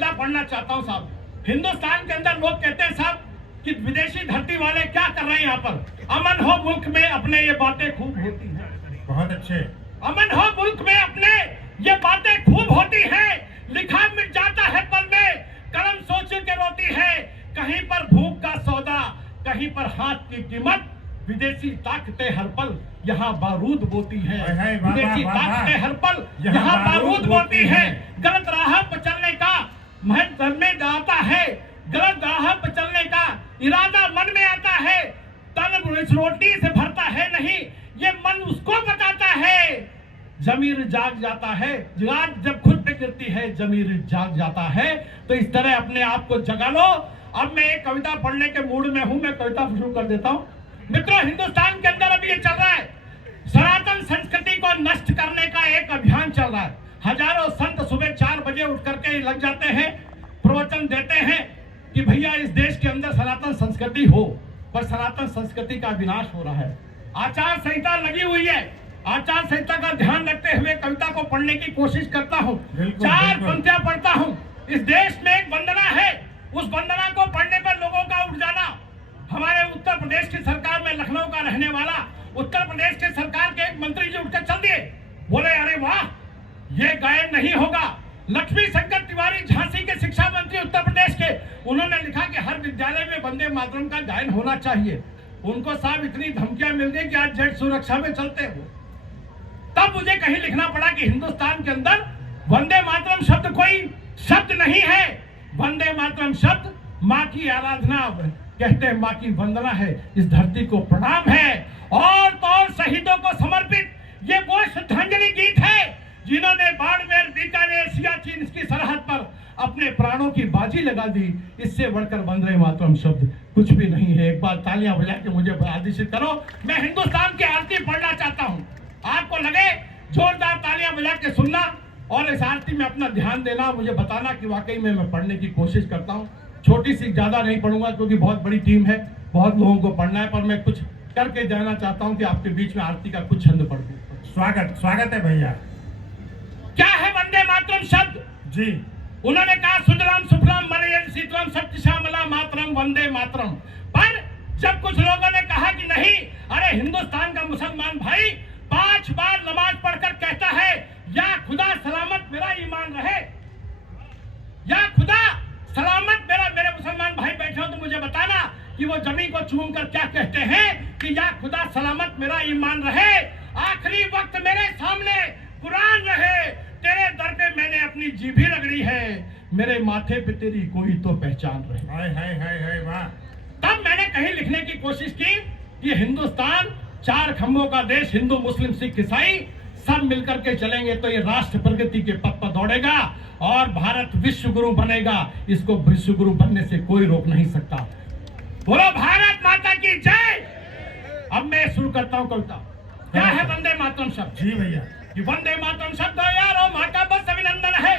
कविता पढ़ना चाहता हूँ साहब। हिंदुस्तान के अंदर लोग कहते हैं साहब कि विदेशी धरती वाले क्या कर रहे हैं यहाँ पर, अमन हो मुल्क में अपने ये बातें खूब होती हैं। बहुत अच्छे। अमन हो मुल्क में अपने ये बातें खूब होती हैं, लिखा मिट जाता है पल में, कलम सोच के रोती है, कहीं पर भूख का सौदा, कहीं पर हाथ की कीमत, विदेशी ताकतें हर पल यहाँ बारूद बोती है। विदेशी ताकतें हर पल यहाँ बारूद बोती है। गलत राह पर चलने का मन में आता है, गलत राह पर चलने का इरादा मन में आता है, तन इस रोटी से भरता है नहीं, ये मन उसको बताता है। जमीर जाग जाता है, आज जब खुद पे गिरती है जमीर जाग जाता है। तो इस तरह अपने आप को जगा लो। अब मैं एक कविता पढ़ने के मूड में हूं, मैं कविता शुरू कर देता हूं। मित्रों, हिंदुस्तान के अंदर अभी ये चल रहा है, सनातन संस्कृति को नष्ट करने का एक अभियान चल रहा है। हजारों संत सुबह 4 बजे उठ करके लग जाते हैं, प्रवचन देते हैं कि भैया इस देश के अंदर सनातन संस्कृति हो, पर सनातन संस्कृति का विनाश हो रहा है। आचार संहिता लगी हुई है, आचार संहिता का ध्यान रखते हुए कविता को पढ़ने की कोशिश करता हूँ। 4 पंक्तियां पढ़ता हूँ। इस देश में एक वंदना है, उस वंदना को पढ़ने पर लोगों का उठ जाना। हमारे उत्तर प्रदेश की सरकार में लखनऊ का रहने वाला उत्तर प्रदेश के सरकार के एक मंत्री जी उठकर चल दिए, बोले अरे वाह ये गायन नहीं होगा। लक्ष्मी शंकर तिवारी झांसी के शिक्षा मंत्री उत्तर प्रदेश के, उन्होंने लिखा कि हर विद्यालय में वंदे मातरम का गायन होना चाहिए। उनको साहब इतनी धमकियां मिल गई कि आज जेट सुरक्षा में चलते हो। तब मुझे कहीं लिखना पड़ा कि हिंदुस्तान के अंदर वंदे मातरम शब्द कोई शब्द नहीं है। वंदे मातरम शब्द माँ की आराधना, कहते हैं माँ की वंदना है, इस धरती को प्रणाम है। और तो और शहीदों को समर्पित ये वो श्रद्धांजलि गीत है जिन्होंने बाड़मेर, बीकानेर, सियाचिन की सरहद पर अपने प्राणों की बाजी लगा दी। इससे बढ़कर वंदे मातरम शब्द कुछ भी नहीं है। एक बार तालियां बजा के मुझे आदेशित करो। मैं हिंदुस्तान की आरती पढ़ना चाहता हूँ, आपको लगे जोरदार तालियां बजा के सुनना और इस आरती में अपना ध्यान देना, मुझे बताना कि वाकई में मैं पढ़ने की कोशिश करता हूँ। छोटी सी, ज्यादा नहीं पढ़ूंगा क्योंकि बहुत बड़ी टीम है, बहुत लोगों को पढ़ना है, पर मैं कुछ करके जाना चाहता हूँ कि आपके बीच में आरती का कुछ छंद पढ़ दूं। स्वागत है भैया। क्या है वंदे मातरम शब्द जी? उन्होंने कहा सुजलाम सुफलाम मलयज शीतलम सत्य श्यामला मातरम वंदे मातरम। पर जब कुछ लोगों ने कहा कि नहीं, अरे हिंदुस्तान का मुसलमान भाई 5 बार नमाज पढ़कर कहता है या खुदा सलामत मेरा ईमान रहे, या खुदा सलामत मेरे मुसलमान भाई बैठे हो तो मुझे बताना कि वो जमीन को चूम कर क्या कहते हैं कि या खुदा सलामत मेरा ईमान रहे, आखिरी वक्त मेरे सामने कुरान रहे, तेरे दर पे मैंने अपनी जीभी रगड़ी है, मेरे माथे पे तेरी कोई तो पहचान रहे। हाय हाय हाय हाय वाह। तब मैंने कहीं लिखने की कोशिश की कि हिंदुस्तान 4 खंभों का देश, हिंदू मुस्लिम सिख ईसाई सब मिलकर के चलेंगे तो ये राष्ट्र प्रगति के पथ पर दौड़ेगा और भारत विश्व गुरु बनेगा। इसको विश्व गुरु बनने से कोई रोक नहीं सकता। बोलो भारत माता की जय। अब मैं शुरू करता हूँ कविता। क्या है वंदे मातरम शब्द? जी भैया। कि वंदे मातरम शब्द यारो माँ का बस अभिनंदन है,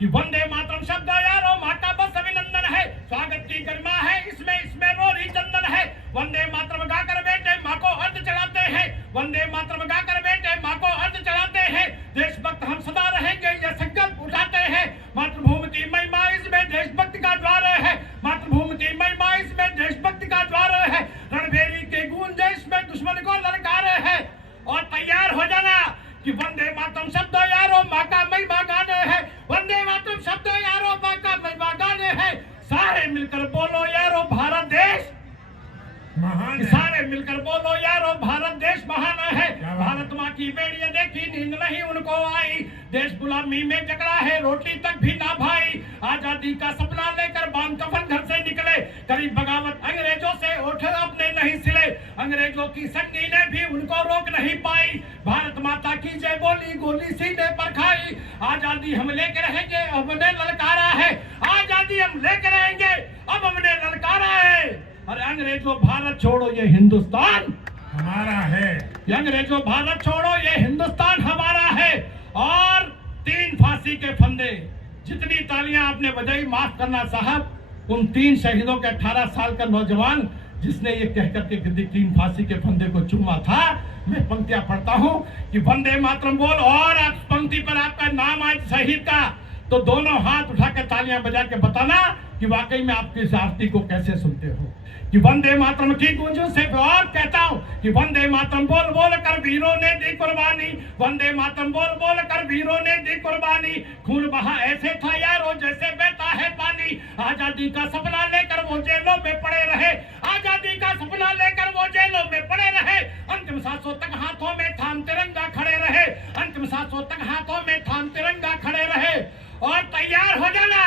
कि वंदे मातरम शब्द यारो माँ का बस अभिनंदन है, स्वागत की गरिमा है इसमें रोरी चंदन है। वंदे मातरम गाकर बेटे माँ को अर्ध चढ़ाते हैं, वंदे मातरम गाकर बेटे माँ को अर्ध चढ़ाते हैं, देशभक्त हम सदा रहेंगे ये संकल्प उठाते हैं। मातृभूमि की महिमा इसमें देशभक्ति का द्वार है, मातृभूमि की महिमा इसमें देशभक्ति का द्वार है, रणभेरी के गूंज इसमें दुश्मन को ललकारे है। और तैयार हो जाना कि वंदे मातरम शब्द यारो माँ का महिमा गाने हैं, वंदे मातरम शब्द यारो माँ का महिमा गाने हैं। सारे मिलकर बोलो यारो भारत देश महान है। सारे मिलकर बोलो यारो भारत देश महान है। भारत माँ की बेड़ियां देखी नींद नहीं उनको आई, देश गुलामी में जकड़ा है रोटी तक भी ना भाई। आजादी का सपना लेकर बांध कफन घर से निकले, करीब बगावत अंग्रेजों से ओठ अपने नहीं सिले, अंग्रेजों की संगी ने भी उनको रोक नहीं पाई। भारत माता की जय बोली गोली सीने पर खाई, आजादी हम लेके रहेंगे अब हमने ललकारा है, आजादी हम लेके रहेंगे अब हमने ललकारा है। अरे अंग्रेजों भारत छोड़ो ये हिंदुस्तान हमारा है, ये अंग्रेजों भारत छोड़ो ये हिंदुस्तान हमारा है। और 3 फांसी के फंदे, जितनी तालियां आपने बजाई माफ करना साहब, उन 3 शहीदों के 18 साल का नौजवान जिसने ये कहकर के 3 फांसी के फंदे को चूमा था। मैं पंक्तियां पढ़ता हूं कि वंदे मातरम बोल और आप पंक्ति पर आपका नाम आए शहीद का तो दोनों हाथ उठा के तालियां बजा के बताना कि वाकई में आपकी इस आरती को कैसे सुनते हो। कि वंदे मातरम की गूंजों से और कहता हूं कि वंदे मातरम बोल बोल कर वीरों ने दी कुर्बानी, वंदे मातरम बोल बोल कर वीरों ने दी कुर्बानी। खून बहा ऐसे था यारो जैसे बहता है पानी, आजादी का सपना लेकर वो जेलों में पड़े रहे, आजादी का सपना लेकर वो जेलों में पड़े रहे। अंतिम सांसों तक हाथों में थाम तिरंगा खड़े रहे, अंतिम सांसों तक हाथों में थाम तिरंगा खड़े रहे। और तैयार हो जाना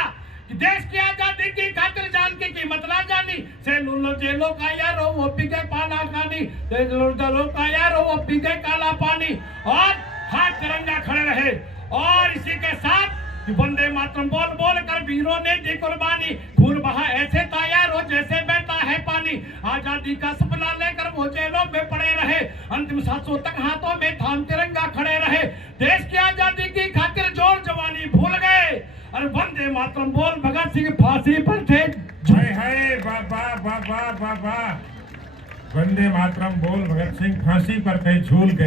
कि देश की आजादी की खातिर जान की कीमत ना जानी, से लूलो जेलों का यारो वो पी गए पाना खानी, से लूलो जेलों का यारो वो पी गए काला पानी। और हाथ तिरंगा खड़े रहे। और इसी के साथ कि वंदे मातरम बोल बोल कर वीरों ने दी कुर्बानी, खून बहा ऐसे था यारो जैसे बहता है पानी, आजादी का सपना लेकर वो जेलों में पड़े रहे, अंतिम सांसों तक हाथों में थाम तिरंगा खड़े रहे। देश की आजादी की खातिर जोर जवानी भूल गए, और वंदे मातरम बोल भगत सिंह फांसी पर थे। हाय हाय बाबा बाबा बाबा, वंदे मातरम बोल भगत सिंह फांसी पर थे झूल गए।